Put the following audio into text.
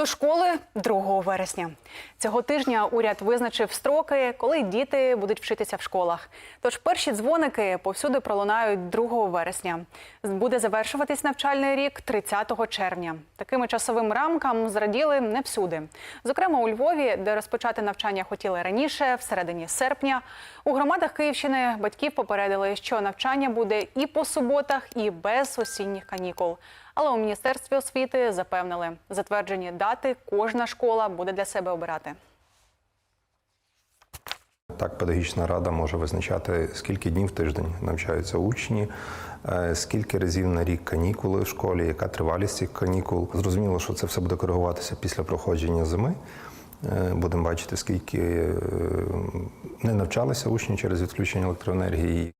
До школи 2 вересня. Цього тижня уряд визначив строки, коли діти будуть вчитися в школах. Тож перші дзвоники повсюди пролунають 2 вересня. Буде завершуватись навчальний рік 30 червня. Такими часовим рамкам зраділи не всюди. Зокрема, у Львові, де розпочати навчання хотіли раніше, в середині серпня. У громадах Київщини батьків попередили, що навчання буде і по суботах, і без осінніх канікул. Але у міністерстві освіти запевнили, затверджені дати кожна школа буде для себе обирати. Так, педагогічна рада може визначати, скільки днів в тиждень навчаються учні, е, скільки разів на рік канікули в школі, яка тривалість цих канікул. Зрозуміло, що це все буде коригуватися після проходження зими. Е, Будемо бачити, скільки е, не навчалися учні через відключення електроенергії.